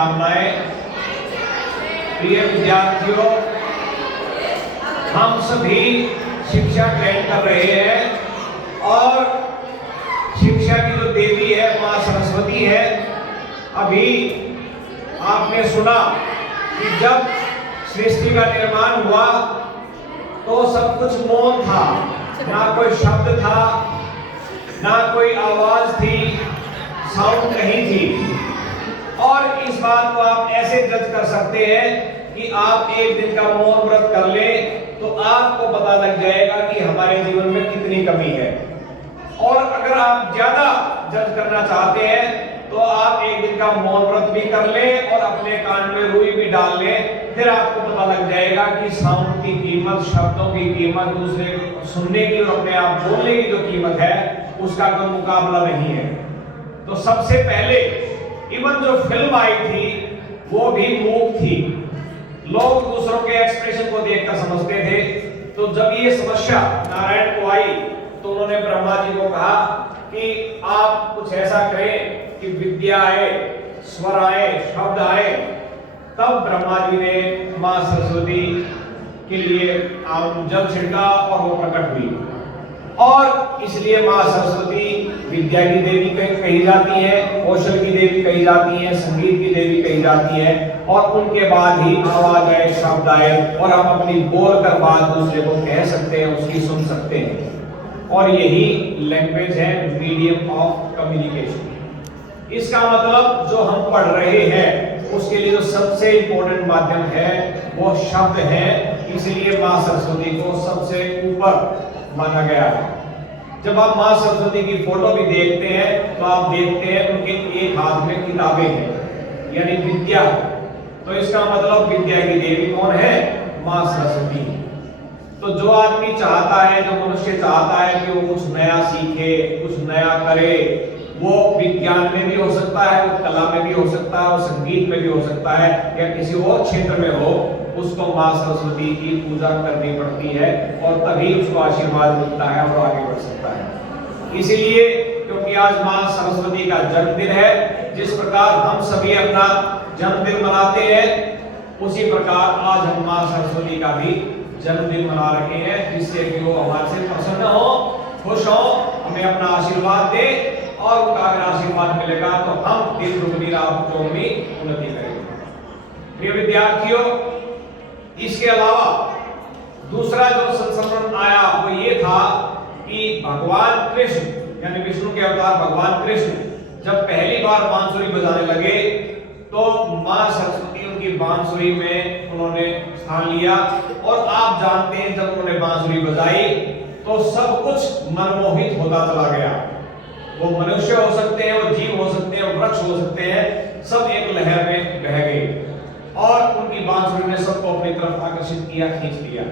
शुभकामनाएं। प्रिय विद्यार्थियों, हम सभी शिक्षा ग्रहण कर रहे हैं और शिक्षा की जो देवी है मां सरस्वती है। अभी आपने सुना कि जब सृष्टि का निर्माण हुआ तो सब कुछ मौन था, ना कोई शब्द था, ना कोई आवाज थी, साउंड नहीं थी। और इस बात को आप ऐसे जज कर सकते हैं कि आप एक दिन का मौन व्रत कर लें तो आपको पता लग जाएगा कि हमारे जीवन में कितनी कमी है। और अगर आप ज्यादा जज करना चाहते हैं तो आप एक दिन का मौन व्रत भी कर लें और अपने कान में रुई भी डाल लें, फिर आपको पता लग जाएगा कि साउंड की कीमत, शब्दों की कीमत, दूसरे सुनने की और अपने आप बोलने की जो कीमत है उसका कोई मुकाबला नहीं है। तो सबसे पहले इवन जो फिल्म आई थी वो भी मूक थी, लोग दूसरों के एक्सप्रेशन को देखकर समझते थे। तो जब ये समस्या नारायण को आई तो उन्होंने ब्रह्मा जी को कहा कि आप कुछ ऐसा करें कि विद्या आए, स्वर आए, शब्द आए। तब ब्रह्मा जी ने मां सरस्वती के लिए जल छिड़का और वो प्रकट हुई। और इसलिए मां सरस्वती विद्या की देवी कही जाती है, कौशल की देवी कही जाती है, संगीत की देवी कही जाती है। और उनके बाद ही आवाज आए, शब्द आए और हम अपनी बोल कर बात दूसरे को कह सकते हैं, उसकी सुन सकते हैं। और यही लैंग्वेज है, मीडियम ऑफ कम्युनिकेशन। इसका मतलब जो हम पढ़ रहे हैं उसके लिए जो सबसे इंपॉर्टेंट माध्यम है वो शब्द है। इसलिए मां सरस्वती को सबसे ऊपर माना गया है। जब आप मां सरस्वती की फोटो भी देखते हैं तो आप देखते हैं उनके एक हाथ में किताबें हैं, यानी विद्या। तो इसका मतलब विद्या की देवी कौन है? मां सरस्वती। तो जो आदमी चाहता है, जो मनुष्य चाहता है कि वो कुछ नया सीखे, कुछ नया करे, वो विज्ञान में भी हो सकता है, वो कला में भी हो सकता है, वो संगीत में भी हो सकता है, या किसी और क्षेत्र में हो, उसको मां सरस्वती की पूजा करनी पड़ती है और तभी उसको आशीर्वाद मिलता है और आगे बढ़ सकता है। इसीलिए क्योंकि आज मां सरस्वती का जन्मदिन है, जिस प्रकार हम सभी अपना जन्मदिन मनाते हैं उसी प्रकार आज हम मां सरस्वती का भी जन्मदिन मना रहे हैं, जिससे कि वो हमारे से प्रसन्न हो, खुश हो, हमें अपना आशीर्वाद दे। और उनका अगर आशीर्वाद मिलेगा तो हम दिन दुगनी रात चौगुनी उन्नति करेंगे। प्रिय विद्यार्थियों, इसके अलावा दूसरा जो संस्मरण आया वो ये था कि भगवान कृष्ण यानी विष्णु के अवतार भगवान कृष्ण जब पहली बार बांसुरी बजाने लगे तो मां सरस्वती उनकी बांसुरी में उन्होंने स्थान लिया। और आप जानते हैं जब उन्होंने बांसुरी बजाई तो सब कुछ मनमोहित होता चला गया। वो मनुष्य हो सकते हैं, वो जीव हो सकते हैं, वो वृक्ष हो सकते हैं, सब एक लहर में बह गए और उनकी बांसुरी ने सबको अपनी तरफ आकर्षित किया, खींच लिया।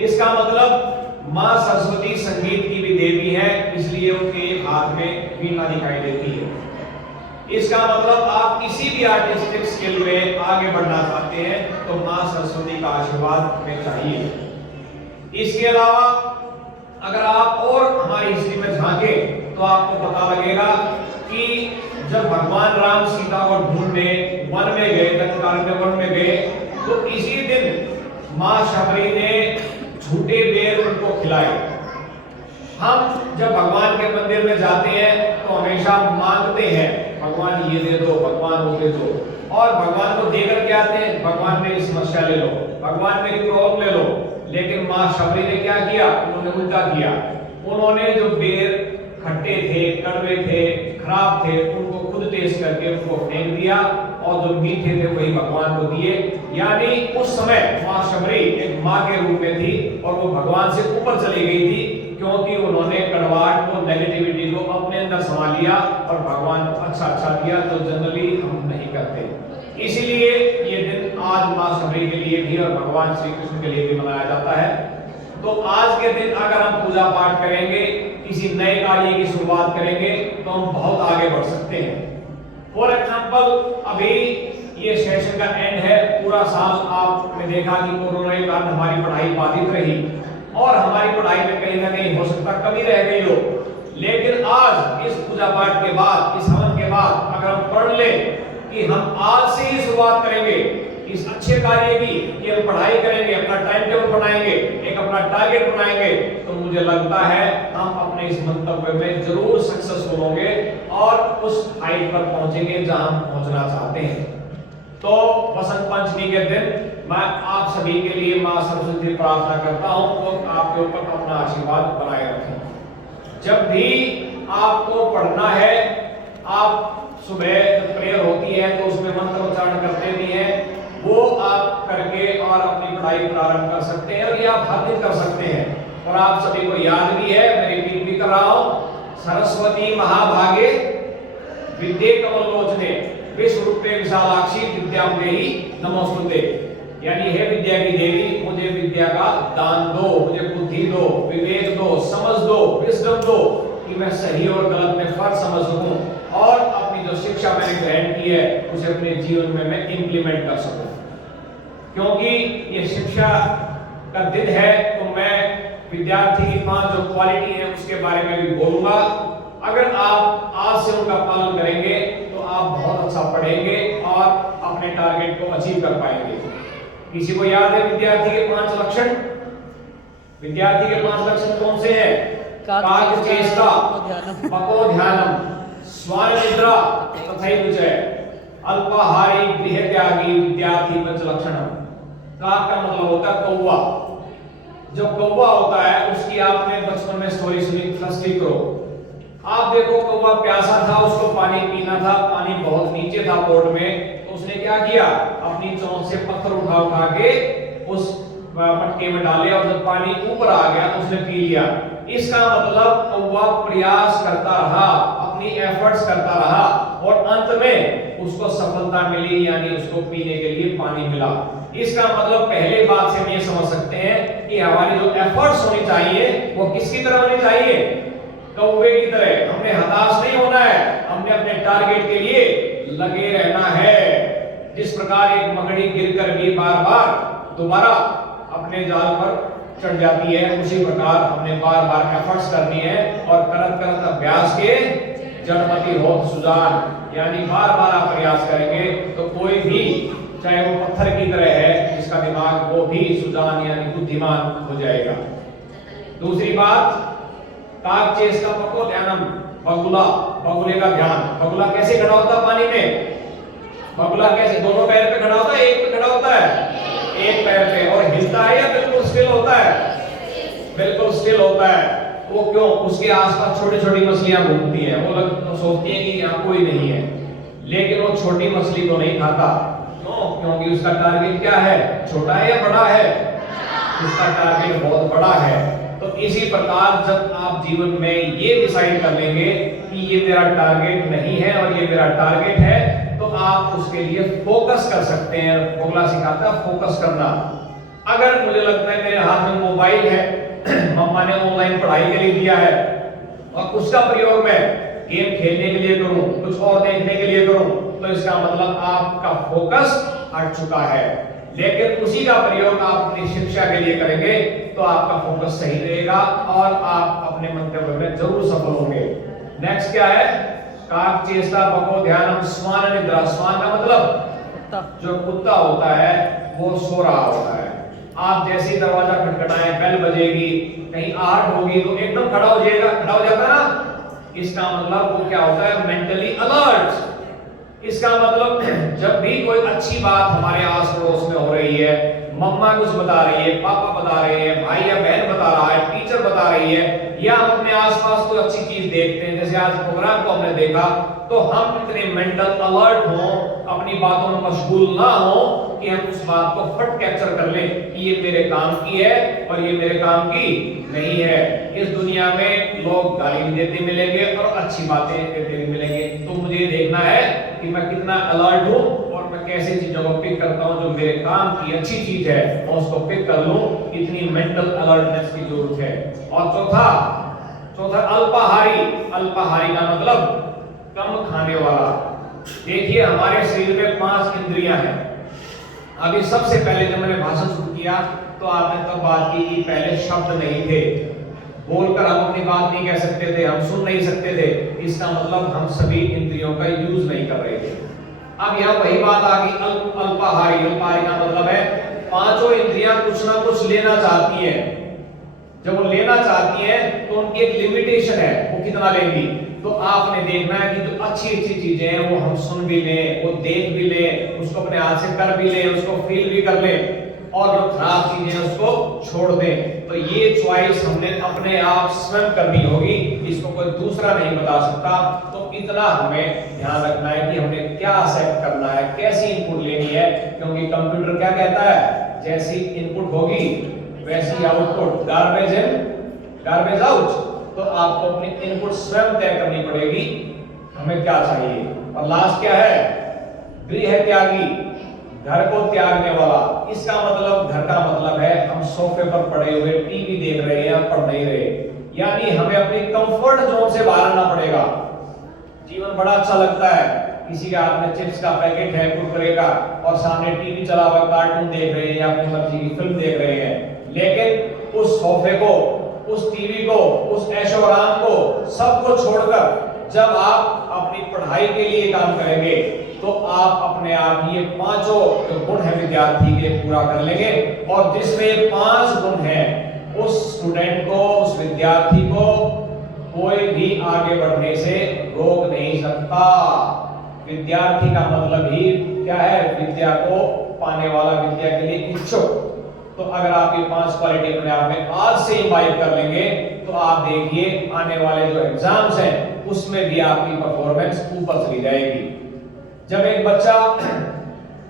इसका मतलब मां सरस्वती संगीत की भी देवी है, इसलिए उनके एक हाथ में वीणा दिखाई देती है। इसका मतलब आप किसी भी आर्टिस्टिक स्किल में आगे बढ़ना चाहते हैं तो मां सरस्वती का आशीर्वाद हमें चाहिए। इसके अलावा अगर आप और हमारी हिस्ट्री में झांके तो आपको पता लगेगा कि जब भगवान राम सीता को ढूंढने वन में गए, दंडकारण्य वन में गए, तो इसी दिन मां शबरी ने झूठे बेर उनको खिलाए। हम जब भगवान के मंदिर में जाते हैं तो हमेशा मांगते हैं भगवान ये दे दो, भगवान वो दे दो, और भगवान को देकर के आते हैं भगवान मेरी समस्या ले लो, भगवान मेरी प्रॉब्लम ले लो। लेकिन मां शबरी ने क्या किया? उन्होंने उल्टा किया। उन्होंने जो बेर खट्टे थे, कड़वे थे, खराब थे, उनको खुद टेस्ट करके उनको फेंक दिया और जो मीठे थे वही भगवान को दिए। यानी उस समय मां शबरी एक मां के रूप में थी और वो भगवान से ऊपर चली गई थी, क्योंकि उन्होंने कड़वाहट को, नेगेटिविटी को अपने अंदर समा लिया और भगवान को अच्छा दिया, जो जनरली हम नहीं करते। इसीलिए ये दिन आज मां शबरी के लिए भी और भगवान श्री कृष्ण के लिए भी मनाया जाता है। तो आज के दिन अगर हम पूजा पाठ करेंगे, किसी नए कार्य की शुरुआत करेंगे तो हम बहुत आगे बढ़ सकते हैं। फॉर एग्जाम्पल, अभी ये सेशन का एंड है, पूरा साल आपने देखा कि कोरोना के कारण हमारी पढ़ाई बाधित रही और हमारी पढ़ाई में कहीं ना कहीं हो सकता कमी रह गई हो। लेकिन आज इस पूजा पाठ के बाद, इस हवन के बाद अगर हम पढ़ ले कि हम आज से ही शुरुआत करेंगे इस अच्छे कार्य की, कि हम पढ़ाई करेंगे, अपना टाइम टेबल बनाएंगे, एक अपना टारगेट बनाएंगे, तो मुझे लगता है हम अपने इस मंतव्य में जरूर सक्सेसफुल होंगे और उस हाइट पर पहुंचेंगे जहां हम पहुंचना चाहते हैं। तो वसंत पंचमी के दिन मैं आप सभी के लिए मां सरस्वती से प्रार्थना करता हूं तो आपके ऊपर अपना आशीर्वाद बनाए रखें। जब भी आपको पढ़ना है, आप सुबह प्रेयर होती है तो उसमें मंत्र उच्चारण करते भी हैं, वो आप करके और अपनी पढ़ाई प्रारंभ कर सकते हैं और ये आप हर दिन कर सकते हैं। और आप सभी को याद भी है, मैं रिपीट भी कर रहा हूं, सरस्वती महाभागे विद्ये कमलोचने विश्वरूपे विशालाक्षी विद्यां देहि नमोस्तुते। यानी हे विद्या की देवी, मुझे विद्या का दान दो, मुझे बुद्धि दो, विवेक दो, समझ दो, विजडम दो, कि मैं सही और गलत में फर्क समझ सकूं और अपनी जो शिक्षा मैंने ग्रहण की है उसे अपने जीवन में मैं इंप्लीमेंट कर सकूं। क्योंकि ये शिक्षा का दिन है तो मैं विद्यार्थी की 5 जो क्वालिटी है उसके बारे में भी बोलूंगा। अगर आप आज से उनका पालन करेंगे तो आप बहुत अच्छा पढ़ेंगे और अपने टारगेट को अचीव कर पाएंगे। किसी को याद है विद्यार्थी के 5 लक्षण? विद्यार्थी के 5 लक्षण कौन से हैं? काकचेष्टा, पको ध्यानम, स्वान निद्रा तथैव च अल्पाहारी गृह त्यागी विद्यार्थी पंच लक्षणम। काक का मतलब होता है कौवा। जो कौवा होता है उसकी आपने बचपन में स्टोरी सुनी, तस्वीर करो। आप देखो कौवा प्यासा था, उसको पानी पीना था, पानी बहुत नीचे था पोर्ट में, तो उसने क्या किया, अपनी चोंच से पत्थर उठा उठा के उस मटके में डाले और जब पानी ऊपर आ गया तो उसने पी लिया। इसका मतलब कौवा प्रयास करता रहा, अपनी एफर्ट्स करता रहा और अंत में उसको सफलता मिली, यानी उसको पीने के लिए पानी मिला। इसका मतलब पहले बात से हम ये समझ सकते हैं कि हमारी जो एफर्ट्स होनी चाहिए वो किसकी तरह होनी चाहिए? कौवे की तरह। हमने हताश नहीं होना है, हमने अपने टारगेट के लिए लगे रहना है। जिस प्रकार एक मकड़ी गिरकर भी बार बार दोबारा अपने जाल पर चढ़ जाती है, उसी प्रकार हमने बार बार एफर्ट्स करनी है और करत करत अभ्यास के जड़मति होत सुजान, यानी बार बार आप प्रयास करेंगे तो कोई भी, चाहे वो पत्थर की तरह है, जिसका दिमाग, वो भी सुजान यानी बुद्धिमान हो जाएगा। दूसरी बात, काकचेष्टा पको ध्यानम, बगुला, बगुले का ध्यान। बगुला कैसे खड़ा होता है पानी में? बगुला कैसे दोनों पैर पे खड़ा होता है, एक पे खड़ा होता है? एक पैर पे। और हिलता है या बिल्कुल स्टिल होता है? बिल्कुल स्टिल होता है। वो क्यों? उसके आसपास छोटी छोटी मछलियां घूमती हैं, वो सोचती है कि यहाँ कोई नहीं है, लेकिन वो छोटी मछली को नहीं खाता। क्यों? क्योंकि उसका टारगेट क्या है? छोटा है या बड़ा है? उसका टारगेट बहुत बड़ा है। तो इसी प्रकार जब आप जीवन में ये डिसाइड कर लेंगे कि ये मेरा टारगेट नहीं है और ये मेरा टारगेट है, तो आप उसके लिए फोकस कर सकते हैं। बोगला सिखाता है फोकस करना। अगर मुझे लगता है मेरे हाथ में मोबाइल है, मम्मा ने ऑनलाइन पढ़ाई के लिए दिया है और उसका प्रयोग मैं गेम खेलने के लिए करूं, कुछ और देखने के लिए करूं, तो इसका मतलब आपका फोकस हट चुका है। लेकिन उसी का प्रयोग आप अपनी शिक्षा के लिए करेंगे तो आपका फोकस सही रहेगा और आप अपने मंतव्य में जरूर सफल होंगे। नेक्स्ट क्या है? काकचेष्टा पको ध्यानम, स्वान निद्रा। स्वान का मतलब जो कुत्ता होता है वो सो रहा होता है। आप जैसे दरवाजा खटखटाएं, बेल बजेगी, कहीं आहट होगी तो एकदम खड़ा हो जाएगा, खड़ा हो जाता है ना। इसका मतलब वो क्या होता है? Mentally alert. इसका मतलब जब भी कोई अच्छी बात हमारे आस पड़ोस में हो रही है, मम्मा कुछ बता रही है, पापा बता रहे हैं, भाई या बहन बता रहा है, टीचर बता रही है, या हम अपने आसपास कोई अच्छी चीज देखते हैं, जैसे आज प्रोग्राम को हमने देखा, तो हम इतने मेंटल अलर्ट हों, अपनी बातों में मशगूल ना हो कि हम उस बात को फट कैप्चर कर लें कि ये मेरे काम की है और ये मेरे काम की नहीं है। इस दुनिया में लोग गाली भी देते मिलेंगे और अच्छी बातें देते भी मिलेंगे, तो मुझे देखना है कि मैं कितना अलर्ट हूं और मैं कैसे चीजों को पिक करता हूं। जो मेरे काम की अच्छी चीज है मैं उसको पिक कर लूं, इतनी मेंटल अलर्टनेस की जरूरत है। और चौथा अल्पाहारी। अल्पाहारी का मतलब कम खाने वाला। देखिए हमारे शरीर में 5 इंद्रियां हैं। अभी सबसे पहले जब मैंने भाषण शुरू किया तो आपने तब बात की कि पहले शब्द नहीं थे, बोलकर हम अपनी बात नहीं कह सकते थे, हम सुन नहीं सकते थे। इसका मतलब हम सभी इंद्रियों का यूज नहीं कर रहे थे। अब यहाँ वही बात आ गई अल्पाहारी। अल्पाहारी का मतलब है पांचों इंद्रियां कुछ ना कुछ लेना चाहती हैं। जब वो लेना चाहती हैं तो उनकी एक लिमिटेशन है, वो कितना लेंगी। तो आपने देखना है कि जो अच्छी अच्छी चीजें हैं वो हम सुन भी लें, वो देख भी लें, उसको अपने हाथ से कर भी लें, उसको फील भी कर लें, और जो खराब चीजें हैं उसको छोड़ दें। तो ये चॉइस हमने अपने आप स्वयं करनी होगी, इसको कोई दूसरा नहीं बता सकता। तो इतना हमें ध्यान रखना है कि हमने क्या सेट करना है, कैसी इनपुट लेनी है, क्योंकि कंप्यूटर क्या कहता है, जैसी इनपुट होगी वैसी output, garbage in garbage out. तो आपको अपनी इनपुट स्वयं तय करनी पड़ेगी, हमें क्या चाहिए। और लास्ट क्या है, गृह त्यागी, घर को त्यागने वाला। इसका मतलब, घर का मतलब है हम सोफे पर पड़े हुए टीवी देख रहे हैं, पढ़ नहीं रहे, यानी हमें अपनी कंफर्ट जोन से बाहर आना पड़ेगा। जीवन बड़ा अच्छा लगता है, किसी के हाथ में चिप्स का पैकेट है, कुरकुरे का, और सामने टीवी चला हुआ, कार्टून देख रहे हैं या अपनी मर्जी की फिल्म देख रहे हैं, लेकिन उस सोफे को, उस टीवी को, उस ऐशो आराम को, सबको छोड़कर जब आप अपनी पढ़ाई के लिए काम करेंगे तो आप अपने आप ही ये पांचों जो गुण है विद्यार्थी के पूरा कर लेंगे। और जिसमें 5 गुण हैं, उस स्टूडेंट को, उस विद्यार्थी को कोई भी आगे बढ़ने से रोक नहीं सकता। विद्यार्थी का मतलब ही क्या है, विद्या को पाने वाला, विद्या के लिए इच्छुक। तो अगर आप ये 5 क्वालिटी अपने आप में आज से इम्बाइब कर लेंगे तो आप देखिए आने वाले जो एग्जाम्स हैं उसमें भी आपकी परफॉर्मेंस ऊपर चली जाएगी। जब एक बच्चा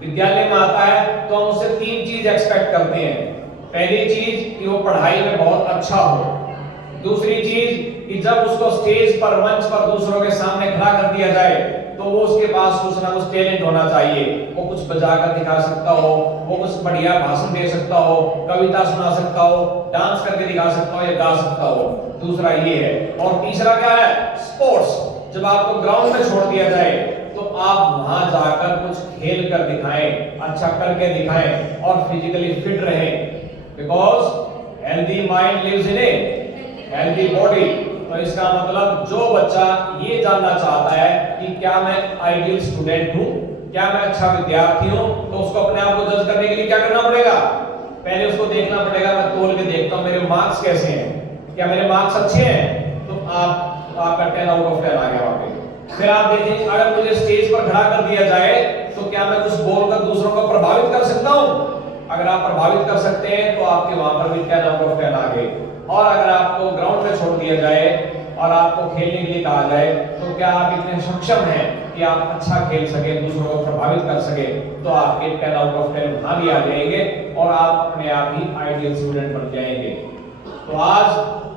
विद्यालय में आता है तो हम उससे 3 चीज एक्सपेक्ट करते हैं। पहली चीज कि वो पढ़ाई में बहुत अच्छा हो, दूसरी चीज कि जब उसको स्टेज पर, मंच पर दूसरों के सामने खड़ा कर दिया जाए तो वो उसके पास कुछ ना कुछ टैलेंट होना चाहिए। वो कुछ बजाकर दिखा सकता हो, वो कुछ बढ़िया भाषण दे सकता हो, कविता सुना सकता हो, डांस करके दिखा सकता हो या गा सकता हो। दूसरा ये है। और तीसरा क्या है, स्पोर्ट्स। जब आपको ग्राउंड में छोड़ दिया जाए तो आप वहां जाकर कुछ खेल कर दिखाएं, अच्छा करके दिखाएं और फिजिकली फिट रहें, because healthy mind lives in a healthy body. तो इसका मतलब जो बच्चा ये जानना चाहता है कि क्या मैं आइडियल स्टूडेंट हूं, क्या मैं अच्छा विद्यार्थी हूं, तो उसको अपने आप को जज करने के लिए क्या करना पड़ेगा, पहले उसको देखना पड़ेगा, मैं तोल के देखता हूं मेरे मार्क्स कैसे हैं, क्या मेरे मार्क्स अच्छे हैं, तो आपका 10 आउट ऑफ 10 आ गया वहां पे। फिर आप देखिए अगर मुझे स्टेज पर खड़ा कर दिया जाए तो क्या मैं कुछ बोलकर दूसरों को प्रभावित कर सकता हूं। अगर आप प्रभावित कर सकते हैं तो आपके वहां पर भी 10 आउट ऑफ 10 आ गए। और अगर आपको ग्राउंड में छोड़ दिया जाए और आपको खेलने के लिए कहा जाए तो क्या आप इतने सक्षम हैं कि आप अच्छा खेल सके, दूसरों को प्रभावित कर सके, तो आपके 10 आउट ऑफ 10 वहां भी आ जाएंगे और आप अपने आप ही आइडियल स्टूडेंट बन जाएंगे। तो आज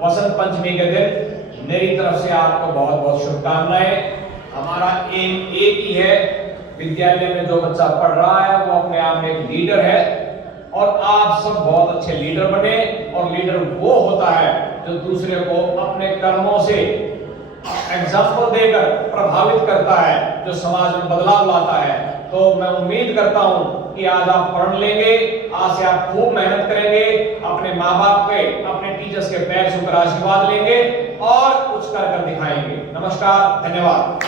वसंत पंचमी के दिन मेरी तरफ से आपको बहुत बहुत शुभकामनाएं। हमारा एम एक ही है, विद्यालय में जो बच्चा पढ़ रहा है वो अपने आप में एक लीडर है और आप सब बहुत अच्छे लीडर बने। और लीडर वो होता है जो दूसरे को अपने कर्मों से एग्जाम्पल देकर प्रभावित करता है, जो समाज में बदलाव लाता है। तो मैं उम्मीद करता हूं कि आज आप पढ़ लेंगे, आज से आप खूब मेहनत करेंगे, अपने माँ बाप के, अपने टीचर्स के पैर छूकर आशीर्वाद लेंगे और कुछ कर दिखाएंगे। नमस्कार, धन्यवाद।